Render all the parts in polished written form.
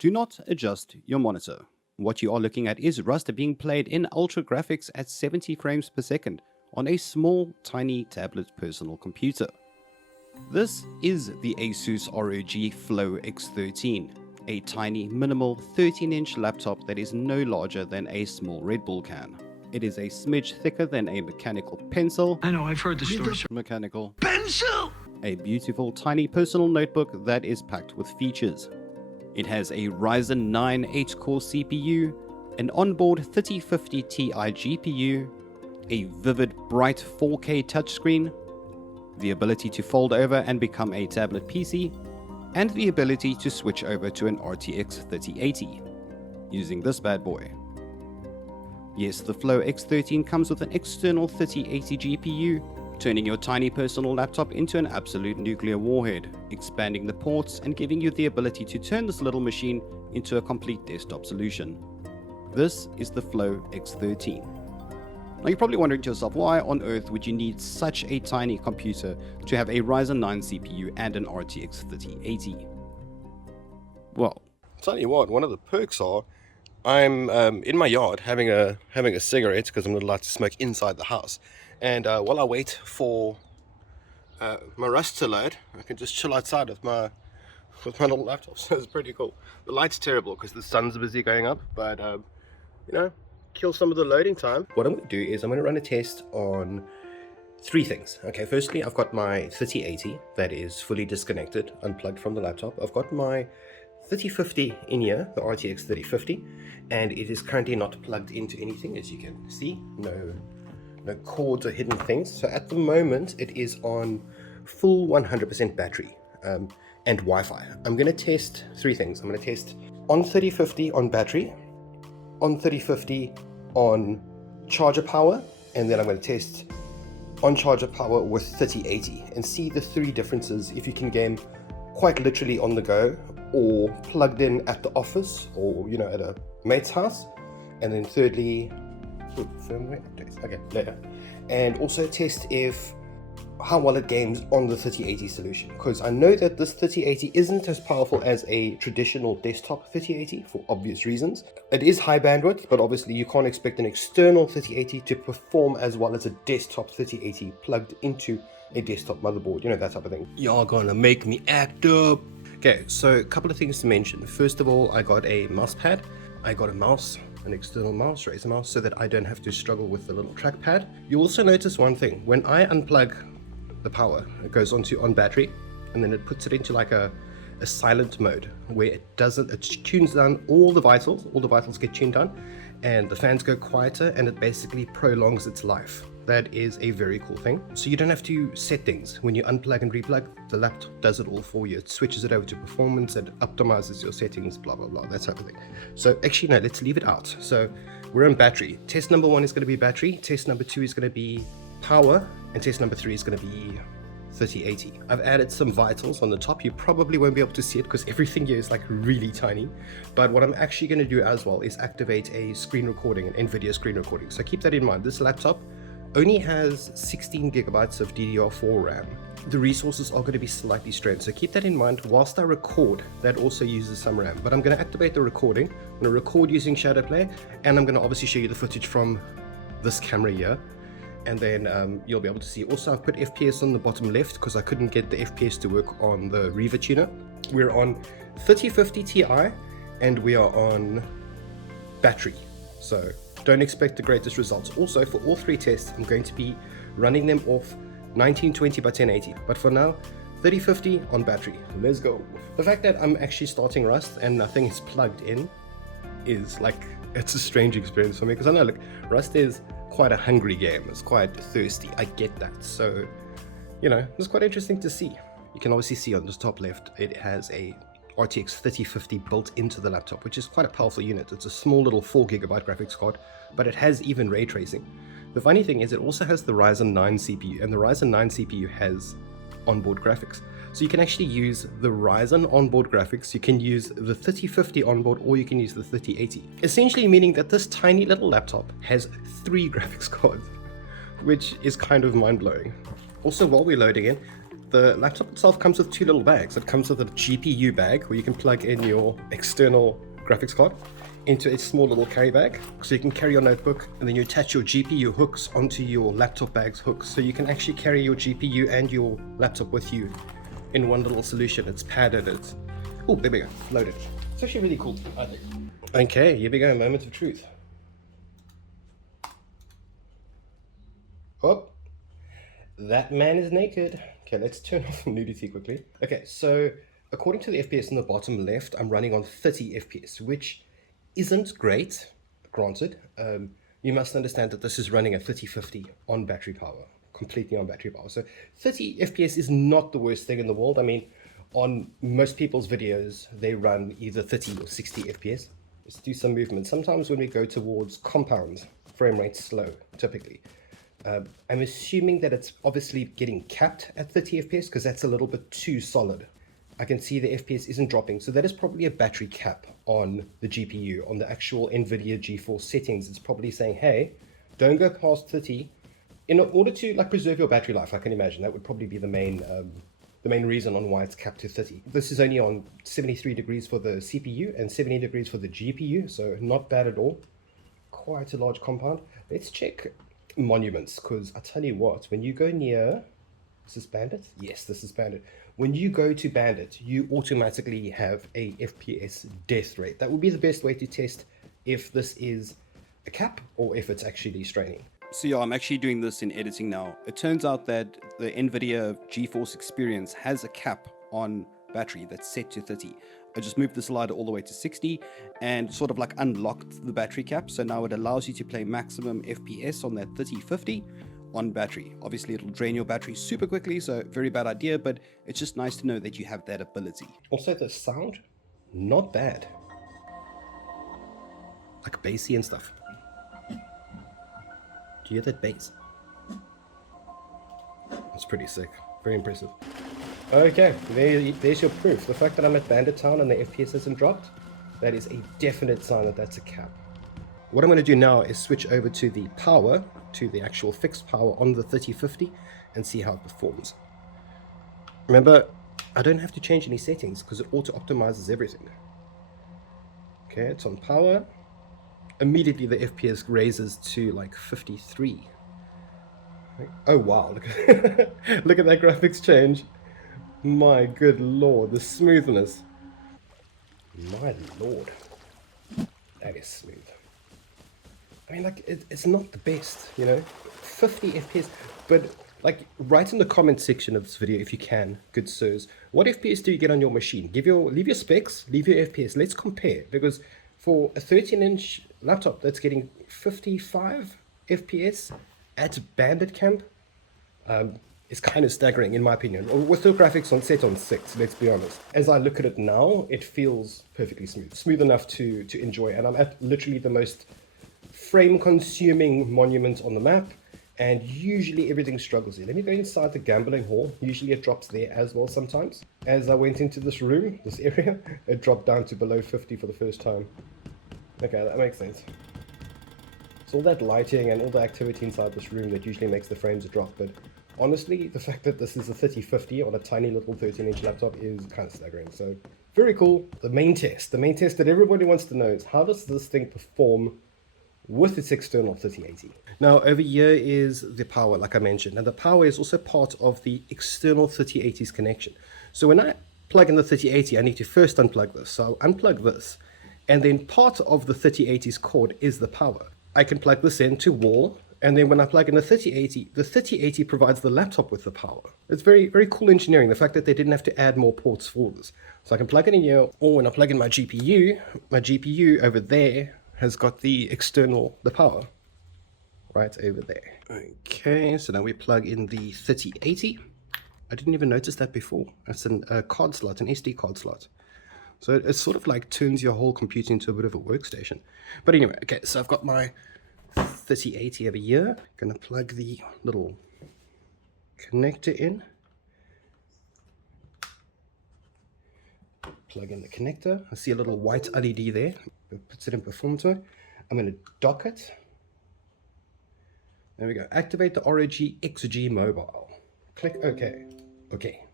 Do not adjust your monitor. What you are looking at is Rust being played in ultra graphics at 70 frames per second on a small, tiny tablet personal computer. This is the Asus ROG Flow X13, a tiny, minimal 13-inch laptop that is no larger than a small Red Bull can. It is a smidge thicker than a mechanical pencil. I know, I've heard the story. Mechanical Pencil! A beautiful, tiny personal notebook that is packed with features. It has a Ryzen 9 8-core CPU, an onboard 3050 Ti GPU, a vivid, bright 4K touchscreen, the ability to fold over and become a tablet PC, and the ability to switch over to an RTX 3080 using this bad boy. Yes, the Flow X13 comes with an external 3080 GPU, turning your tiny personal laptop into an absolute nuclear warhead, expanding the ports and giving you the ability to turn this little machine into a complete desktop solution. This is the Flow X13. Now you're probably wondering to yourself, why on earth would you need such a tiny computer to have a Ryzen 9 CPU and an RTX 3080? Well, tell you what, one of the perks are I'm in my yard having a cigarette because I'm not allowed to smoke inside the house, and while I wait for my Rust to load, I can just chill outside with my little laptop. So it's pretty cool. The light's terrible because the sun's busy going up, but you know, kill some of the loading time. What I'm going to do is I'm going to run a test on three things. Okay, firstly, I've got my 3080 that is fully disconnected, unplugged from the laptop. I've got my 3050 in here, the RTX 3050, and it is currently not plugged into anything, as you can see. No cords or hidden things. So at the moment, it is on full 100% battery and Wi-Fi. I'm going to test three things. I'm going to test on 3050 on battery, on 3050 on charger power, and then I'm going to test on charger power with 3080 and see the three differences if you can game quite literally on the go or plugged in at the office or, you know, at a mate's house. And then thirdly, firmware updates, okay, later. And also test how well it games on the 3080 solution, because I know that this 3080 isn't as powerful as a traditional desktop 3080 for obvious reasons. It is high bandwidth, but obviously you can't expect an external 3080 to perform as well as a desktop 3080 plugged into a desktop motherboard, you know, that type of thing. Y'all gonna make me act up. Okay, so a couple of things to mention. First of all, I got a mouse pad. I got a mouse, an external mouse, Razer mouse, so that I don't have to struggle with the little trackpad. You also notice one thing. When I unplug the power, it goes on battery, and then it puts it into like a silent mode where it tunes down all the vitals get tuned down, and the fans go quieter, and it basically prolongs its life. That is a very cool thing. So you don't have to set things. When you unplug and replug, the laptop does it all for you. It switches it over to performance, it optimizes your settings, blah, blah, blah, that type of thing. So actually, no, let's leave it out. So we're on battery. Test number 1 is going to be battery. Test number 2 is going to be power. And test number 3 is going to be 3080. I've added some vitals on the top. You probably won't be able to see it because everything here is like really tiny. But what I'm actually going to do as well is activate a screen recording, an NVIDIA screen recording. So keep that in mind. This laptop only has 16 gigabytes of DDR4 RAM. The resources are going to be slightly strained, so keep that in mind. Whilst I record, that also uses some RAM, but I'm going to activate the recording. I'm going to record using Shadowplay, and I'm going to obviously show you the footage from this camera here, and then you'll be able to see. Also, I've put FPS on the bottom left because I couldn't get the FPS to work on the Reaver tuner. We're on 3050 Ti, and we are on battery, so don't expect the greatest results. Also, for all three tests, I'm going to be running them off 1920 by 1080. But for now, 3050 on battery. Let's go. The fact that I'm actually starting Rust and nothing is plugged in is like, it's a strange experience for me, because I know, look, Rust is quite a hungry game. It's quite thirsty. I get that. So, you know, it's quite interesting to see. You can obviously see on the top left, it has a RTX 3050 built into the laptop, which is quite a powerful unit. It's a small little 4GB graphics card, but it has even ray tracing. The funny thing is it also has the Ryzen 9 CPU, and the Ryzen 9 CPU has onboard graphics. So you can actually use the Ryzen onboard graphics, you can use the 3050 onboard, or you can use the 3080. Essentially meaning that this tiny little laptop has 3 graphics cards, which is kind of mind-blowing. Also, while we're loading in, The laptop itself comes with two little bags. It comes with a GPU bag where you can plug in your external graphics card into a small little carry bag, so you can carry your notebook, and then you attach your GPU hooks onto your laptop bag's hooks, so you can actually carry your GPU and your laptop with you in one little solution. It's padded. It's oh, there we go, loaded. It's actually really cool, I think. Okay, here we go, moment of truth. Oh, that man is naked. Okay, let's turn off nudity quickly. Okay, so according to the FPS in the bottom left, I'm running on 30 FPS, which isn't great, granted. You must understand that this is running at 3050 on battery power, completely on battery power. So 30 FPS is not the worst thing in the world. I mean, on most people's videos, they run either 30 or 60 FPS. Let's do some movement. Sometimes when we go towards compound, frame rate's slow, typically. I'm assuming that it's obviously getting capped at 30 FPS because that's a little bit too solid. I can see the FPS isn't dropping, so that is probably a battery cap on the GPU. On the actual NVIDIA GeForce settings, it's probably saying, hey, don't go past 30. In order to like preserve your battery life, I can imagine that would probably be the main reason on why it's capped to 30. This is only on 73 degrees for the CPU and 70 degrees for the GPU, so not bad at all. Quite a large compound. Let's check monuments, because I tell you what, when you go near, is this Bandit? Yes, this is Bandit. When you go to Bandit, you automatically have a FPS death rate. That would be the best way to test if this is a cap or if it's actually straining. So yeah, I'm actually doing this in editing now. It turns out that the NVIDIA GeForce Experience has a cap on battery that's set to 30. I just moved the slider all the way to 60 and sort of like unlocked the battery cap. So now it allows you to play maximum FPS on that 3050 on battery. Obviously it'll drain your battery super quickly, so very bad idea, but it's just nice to know that you have that ability. Also the sound, not bad. Like bassy and stuff. Do you hear that bass? That's pretty sick. Very impressive. Okay, there's your proof. The fact that I'm at Bandit Town and the FPS hasn't dropped, that is a definite sign that that's a cap. What I'm going to do now is switch over to the power, to the actual fixed power on the 3050 and see how it performs. Remember, I don't have to change any settings because it auto-optimizes everything. Okay, it's on power. Immediately the FPS raises to like 53. Oh wow, look at that graphics change. My good lord, the smoothness. My lord, that is smooth. I mean, like, it's not the best, you know, 50 FPS, but like, write in the comment section of this video if you can, good sirs. What FPS do you get on your machine? Leave your specs, leave your FPS. Let's compare, because for a 13-inch laptop that's getting 55 FPS at Bandit Camp, is kind of staggering in my opinion. With the graphics set on 6, let's be honest. As I look at it now, it feels perfectly smooth enough to enjoy, and I'm at literally the most frame-consuming monument on the map, and usually everything struggles here. Let me go inside the gambling hall. Usually it drops there as well sometimes. As I went into this room, this area, it dropped down to below 50 for the first time. Okay, that makes sense. It's all that lighting and all the activity inside this room that usually makes the frames drop, but honestly, the fact that this is a 3050 on a tiny little 13-inch laptop is kind of staggering. So, very cool. The main test that everybody wants to know is, how does this thing perform with its external 3080? Now, over here is the power, like I mentioned, and the power is also part of the external 3080's connection. So when I plug in the 3080, I need to first unplug this. So I'll unplug this, and then part of the 3080's cord is the power. I can plug this in to wall, and then when I plug in the 3080 provides the laptop with the power. It's very, very cool engineering, the fact that they didn't have to add more ports for this. So I can plug it in here, or when I plug in my GPU over there has got the power right over there. Okay, so now we plug in the 3080. I didn't even notice that before. It's a card slot, an SD card slot. So it sort of like turns your whole computer into a bit of a workstation. But anyway, okay, so I've got my 3080 over here. Gonna plug the little connector in. Plug in the connector. I see a little white LED there. It puts it in performance mode. I'm gonna dock it. There we go. Activate the ROG XG mobile. Click OK. Okay.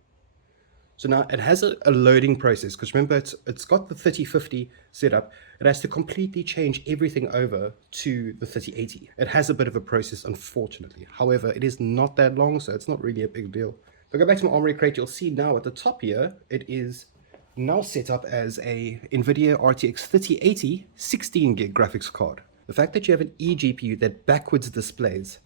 So now it has a loading process, because remember it's got the 3050 setup. It has to completely change everything over to the 3080. It has a bit of a process, unfortunately. However, it is not that long, so it's not really a big deal. If I go back to my Armory crate, you'll see now at the top here, it is now set up as a NVIDIA RTX 3080 16 gig graphics card. The fact that you have an eGPU that backwards displays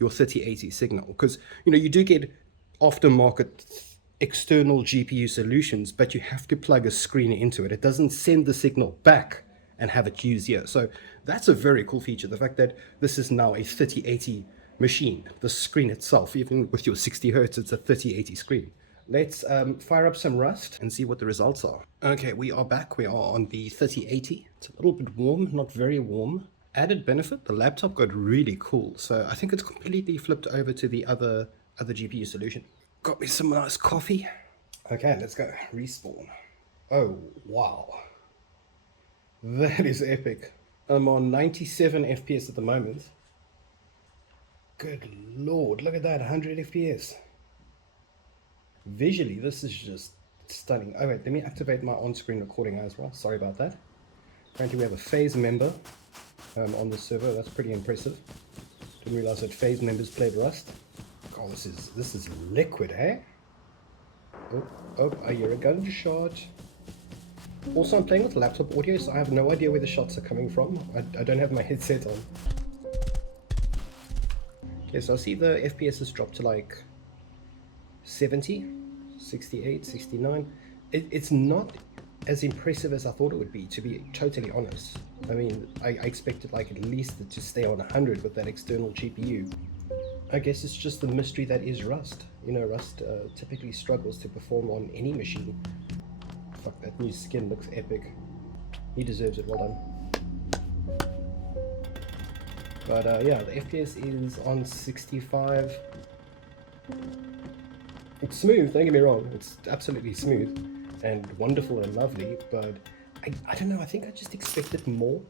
your 3080 signal, because you do get aftermarket external GPU solutions, but you have to plug a screen into it. It doesn't send the signal back and have it used here. So that's a very cool feature. The fact that this is now a 3080 machine, the screen itself, even with your 60 hertz, it's a 3080 screen. Let's fire up some Rust and see what the results are. Okay, we are back. We are on the 3080. It's a little bit warm, not very warm. Added benefit, the laptop got really cool. So I think it's completely flipped over to the other GPU solution. Got me some nice coffee. Okay, let's go. Respawn. Oh, wow. That is epic. I'm on 97 FPS at the moment. Good lord, look at that, 100 FPS. Visually, this is just stunning. Oh wait, let me activate my on-screen recording as well. Sorry about that. Apparently we have a phase member on the server. That's pretty impressive. Didn't realize that phase members played Rust. Oh, this is liquid, eh? Oh, I hear a gunshot. Also, I'm playing with laptop audio, so I have no idea where the shots are coming from. I don't have my headset on. Okay, so I see the FPS has dropped to like 70, 68, 69. It's not as impressive as I thought it would be, to be totally honest. I mean, I expected like at least to stay on 100 with that external GPU. I guess it's just the mystery that is Rust. Rust typically struggles to perform on any machine. Fuck, that new skin looks epic. He deserves it, well done. But yeah, the FPS is on 65. It's smooth, don't get me wrong. It's absolutely smooth and wonderful and lovely, but I don't know, I think I just expected more.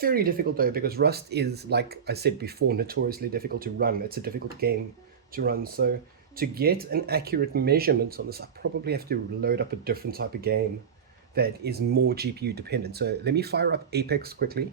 Very difficult though, because Rust is, like I said before, notoriously difficult to run. It's a difficult game to run, so to get an accurate measurement on this, I probably have to load up a different type of game that is more GPU dependent. So let me fire up Apex quickly.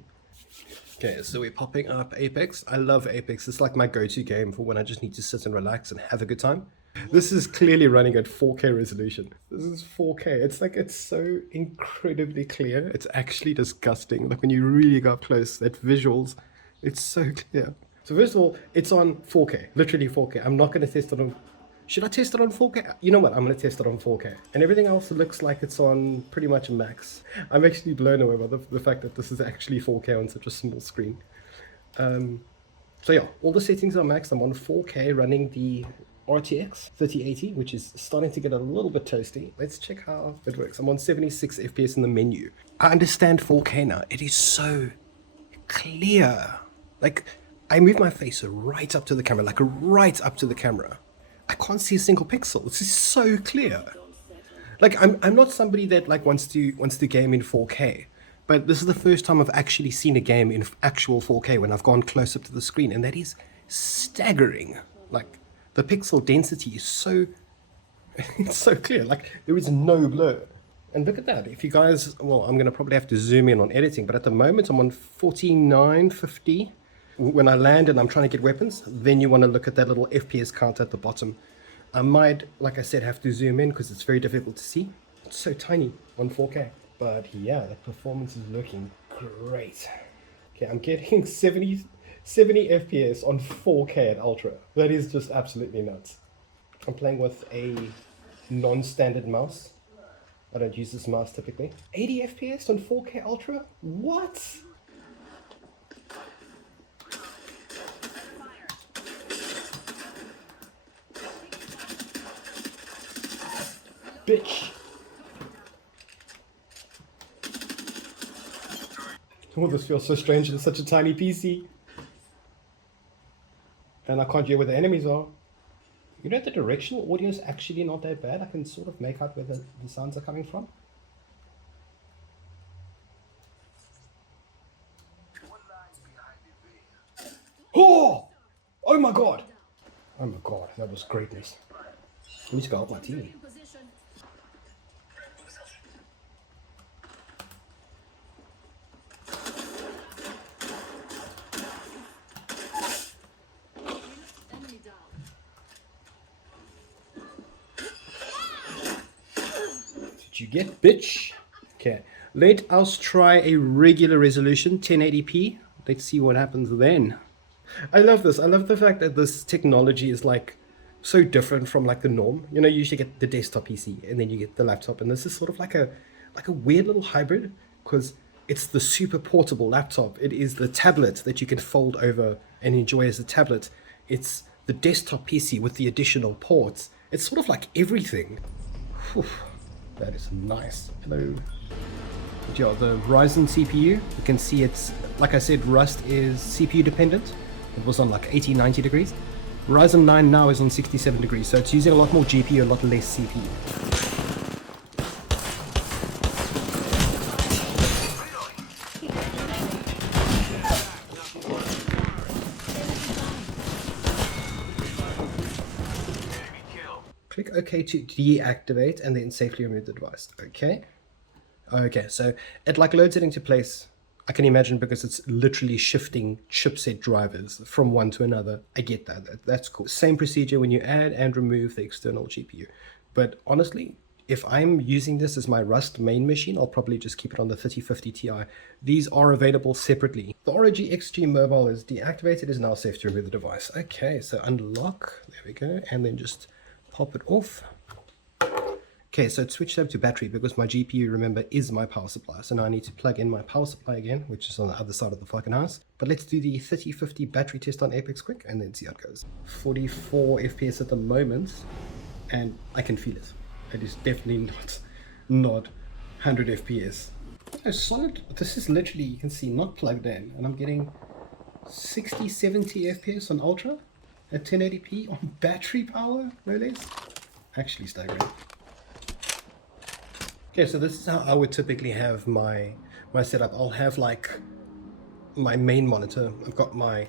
Okay, so we're popping up Apex. I love Apex. It's like my go-to game for when I just need to sit and relax and have a good time. This is clearly running at 4K resolution. This is 4K. It's so incredibly clear. It's actually disgusting. Like when you really go up close, that visuals, it's so clear. So first of all, it's on 4K, literally 4K. I'm not going to test it on... Should I test it on 4K? You know what? I'm going to test it on 4K. And everything else looks like it's on pretty much max. I'm actually blown away by the fact that this is actually 4K on such a small screen. So yeah, all the settings are maxed. I'm on 4K running the RTX 3080, which is starting to get a little bit toasty. Let's check how it works. I'm on 76 FPS in the menu. I understand 4K now. It is so clear. Like, I move my face right up to the camera, like right up to the camera. I can't see a single pixel. This is so clear. Like, I'm not somebody that like wants to game in 4K, but this is the first time I've actually seen a game in actual 4K when I've gone close up to the screen, and that is staggering. Like, the pixel density is so, it's so clear. Like, there is no blur. And look at that. If you guys, well, I'm going to probably have to zoom in on editing, but at the moment I'm on 4950. When I land and I'm trying to get weapons, then you want to look at that little FPS count at the bottom. I might, like I said, have to zoom in because it's very difficult to see. It's so tiny on 4K. But yeah, the performance is looking great. Okay, I'm getting 70 FPS on 4K at Ultra. That is just absolutely nuts. I'm playing with a non-standard mouse. I don't use this mouse typically. 80 FPS on 4K Ultra? What? Bitch. Oh, this feels so strange. It's such a tiny PC. And I can't hear where the enemies are. You know, the directional audio is actually not that bad. I can sort of make out where the sounds are coming from. Oh! Oh my god! Oh my god, that was greatness. I need to go off my TV. Did you get, bitch? Okay, let us try a regular resolution 1080p. Let's see what happens then. I love this. I love the fact that this technology is like so different from like the norm. You know, you usually get the desktop PC and then you get the laptop, and this is sort of like a weird little hybrid because it's the super portable laptop. It is the tablet that you can fold over and enjoy as a tablet. It's the desktop PC with the additional ports. It's sort of like everything. Whew, that is nice. Hello. But yeah, the Ryzen CPU, you can see it's, like I said, Rust is CPU dependent. It was on like 80, 90 degrees. Ryzen 9 now is on 67 degrees, so it's using a lot more GPU, a lot less CPU. Click OK to deactivate and then safely remove the device. Okay. Okay, so it like loads it into place. I can imagine because it's literally shifting chipset drivers from one to another. I get that. That's cool. Same procedure when you add and remove the external GPU. But honestly, if I'm using this as my Rust main machine, I'll probably just keep it on the 3050 Ti. These are available separately. The ROG XG Mobile is deactivated. It is now safe to remove the device. Okay, so unlock. There we go. And then just pop it off. Okay, so it switched over to battery because my GPU, remember, is my power supply. So now I need to plug in my power supply again, which is on the other side of the fucking house. But let's do the 3050 battery test on Apex quick and then see how it goes. 44 FPS at the moment, and I can feel it. It is definitely not 100 FPS. Oh, solid. This is literally, you can see, not plugged in, and I'm getting 60, 70 FPS on Ultra at 1080p on battery power, no less. Actually staggering. Okay, so this is how I would typically have my setup. I'll have like my main monitor. I've got my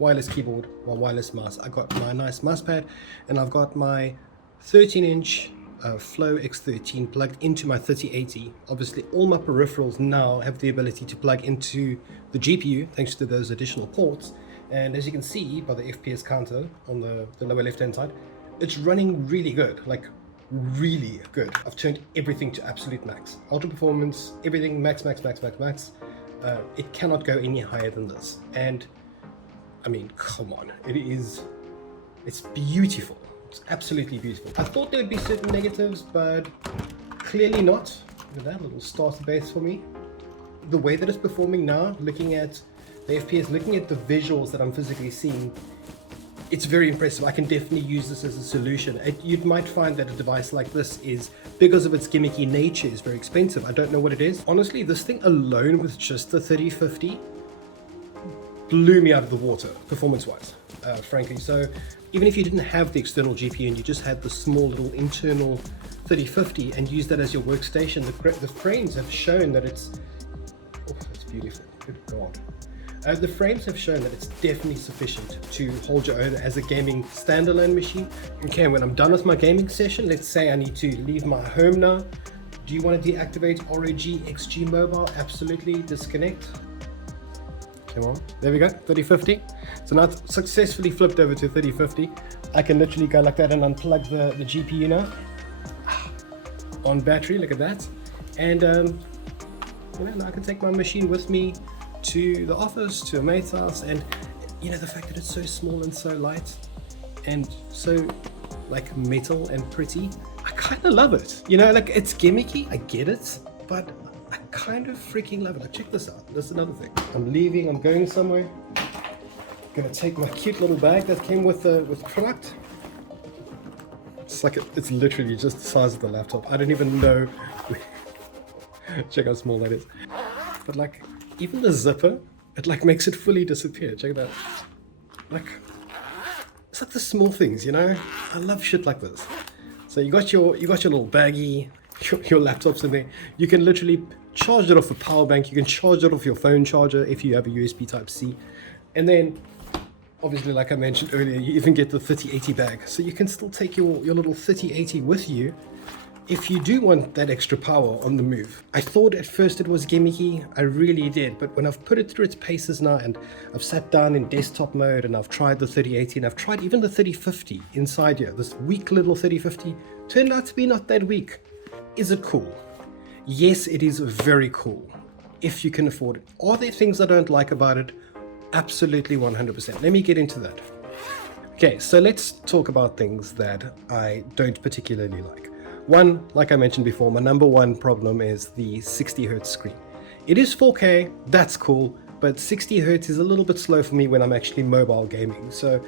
wireless keyboard, my wireless mouse. I've got my nice mousepad, and I've got my 13-inch Flow X13 plugged into my 3080. Obviously, all my peripherals now have the ability to plug into the GPU thanks to those additional ports. And as you can see by the FPS counter on the lower left-hand side, it's running really good. Like, really good. I've turned everything to absolute max. Ultra performance, everything max. It cannot go any higher than this. And I mean, come on, it's beautiful. It's absolutely beautiful. I thought there would be certain negatives, but clearly not. Look at that little starter base for me. The way that it's performing now, looking at the FPS, looking at the visuals that I'm physically seeing, it's very impressive. I can definitely use this as a solution. You might find that a device like this is, because of its gimmicky nature, is very expensive. I don't know what it is. Honestly, this thing alone with just the 3050 blew me out of the water, performance-wise, frankly. So even if you didn't have the external GPU and you just had the small little internal 3050 and used that as your workstation, the frames have shown that it's beautiful. Good God. The frames have shown that it's definitely sufficient to hold your own as a gaming standalone machine. Okay, when I'm done with my gaming session, let's say I need to leave my home now. Do you want to deactivate ROG XG Mobile? Absolutely. Disconnect. Come on. There we go. 3050. So now it's successfully flipped over to 3050. I can literally go like that and unplug the GPU now. On battery, look at that. And now I can take my machine with me to the office, to a mate's house, and the fact that it's so small and so light and so like metal and pretty, I kind of love it. Like, it's gimmicky, I get it, but I kind of freaking love it. Like, check this out. That's another thing. I'm leaving, I'm going somewhere. I'm gonna take my cute little bag that came with the product. It's literally just the size of the laptop. I don't even know. Check how small that is. But like, even the zipper, it like makes it fully disappear. Check that. Like, it's like the small things, I love shit like this. So you got your little baggie, your laptops in there. You can literally charge it off a power bank. You can charge it off your phone charger if you have a USB Type-C. And then Obviously, like I mentioned earlier, you even get the 3080 bag, so you can still take your little 3080 with you if you do want that extra power on the move. I thought at first it was gimmicky, I really did, but when I've put it through its paces now and I've sat down in desktop mode and I've tried the 3080 and I've tried even the 3050 inside here, this weak little 3050 turned out to be not that weak. Is it cool? Yes, it is very cool, if you can afford it. Are there things I don't like about it? Absolutely 100%. Let me get into that. Okay, so let's talk about things that I don't particularly like. One, like I mentioned before, my number one problem is the 60 Hz screen. It is 4K, that's cool, but 60 Hz is a little bit slow for me when I'm actually mobile gaming. So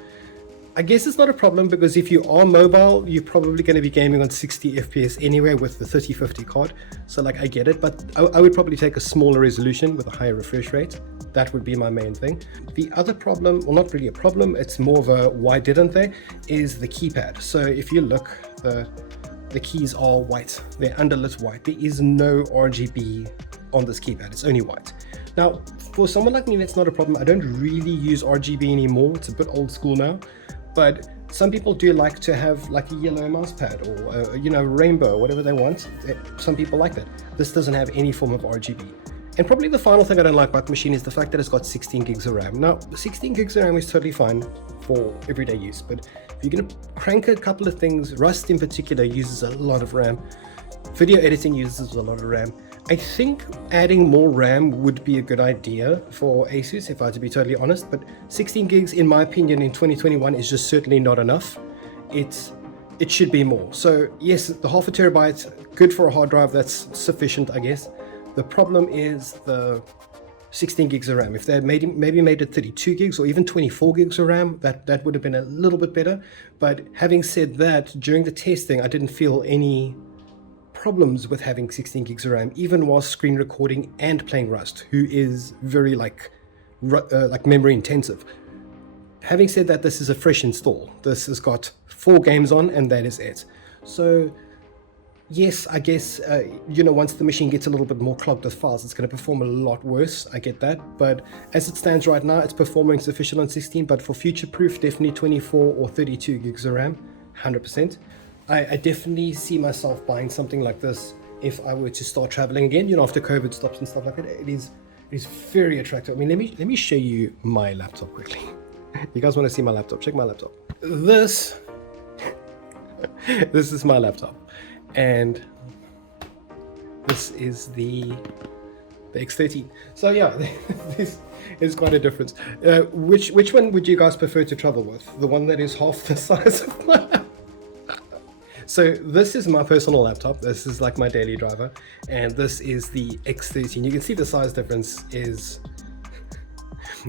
I guess it's not a problem, because if you are mobile, you're probably going to be gaming on 60 FPS anyway with the 3050 card. So like, I get it, but I would probably take a smaller resolution with a higher refresh rate. That would be my main thing. The other problem, well, not really a problem, it's more of a why didn't they, is the keypad. So if you look, the keys are white, they're underlit white. There is no RGB on this keypad, it's only white. Now, for someone like me, that's not a problem. I don't really use RGB anymore, it's a bit old school now, but some people do like to have like a yellow mouse pad or rainbow, whatever they want. Some people like that. This doesn't have any form of RGB. And probably the final thing I don't like about the machine is the fact that it's got 16 gigs of RAM. Now, 16 gigs of RAM is totally fine for everyday use, but if you're going to crank a couple of things, Rust in particular uses a lot of RAM. Video editing uses a lot of RAM. I think adding more RAM would be a good idea for Asus, if I had to be totally honest, but 16 gigs, in my opinion, in 2021 is just certainly not enough. It should be more. So yes, the half a terabyte, good for a hard drive, that's sufficient, I guess. The problem is the 16 gigs of RAM. If they had maybe made it 32 gigs or even 24 gigs of RAM, that would have been a little bit better. But having said that, during the testing, I didn't feel any problems with having 16 gigs of RAM, even while screen recording and playing Rust, who is very like memory intensive. Having said that, this is a fresh install. This has got 4 games on, and that is it. So yes, I guess, once the machine gets a little bit more clogged with files, it's going to perform a lot worse. I get that. But as it stands right now, it's performing sufficient on 16. But for future proof, definitely 24 or 32 gigs of RAM, 100%. I definitely see myself buying something like this if I were to start traveling again, after COVID stops and stuff like that. It is very attractive. I mean, let me show you my laptop quickly. You guys want to see my laptop? Check my laptop. This is my laptop. And this is the X13. So yeah, this is quite a difference. Which one would you guys prefer to travel with? The one that is half the size of my laptop? So this is my personal laptop. This is like my daily driver, and this is the X13. You can see the size difference is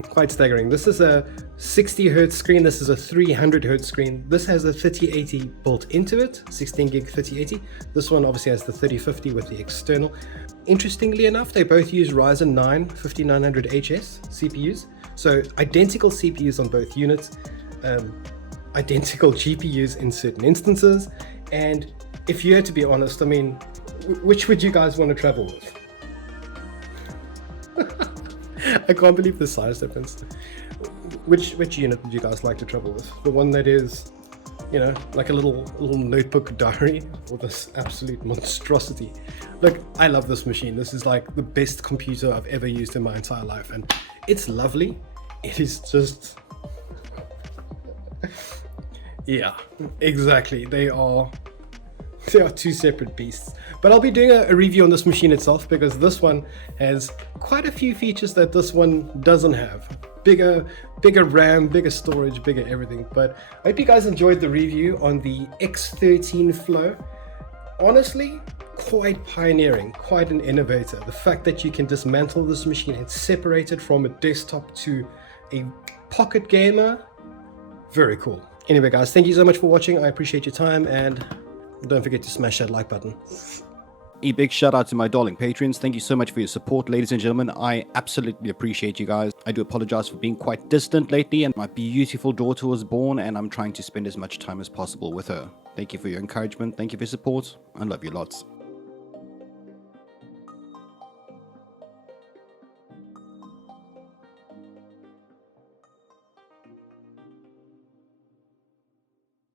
quite staggering. This is a 60 Hz screen. This is a 300 Hz screen. This has a 3080 built into it, 16 gig 3080. This one obviously has the 3050 with the external. Interestingly enough, they both use Ryzen 9 5900HS CPUs. So identical CPUs on both units, identical GPUs in certain instances. And if you had to be honest, I mean, which would you guys want to travel with? I can't believe the size difference. Which unit would you guys like to travel with? The one that is, like a little notebook diary, or this absolute monstrosity? Look, I love this machine. This is like the best computer I've ever used in my entire life, and it's lovely. It is just... Yeah, exactly. They are two separate beasts. But I'll be doing a review on this machine itself, because this one has quite a few features that this one doesn't have. Bigger RAM, bigger storage, bigger everything. But I hope you guys enjoyed the review on the X13 Flow. Honestly, quite pioneering, quite an innovator. The fact that you can dismantle this machine and separate it from a desktop to a pocket gamer, very cool. Anyway guys, thank you so much for watching. I appreciate your time, and don't forget to smash that like button. A big shout out to my darling patrons. Thank you so much for your support, ladies and gentlemen. I absolutely appreciate you guys. I do apologize for being quite distant lately, and my beautiful daughter was born, and I'm trying to spend as much time as possible with her. Thank you for your encouragement. Thank you for your support. I love you lots.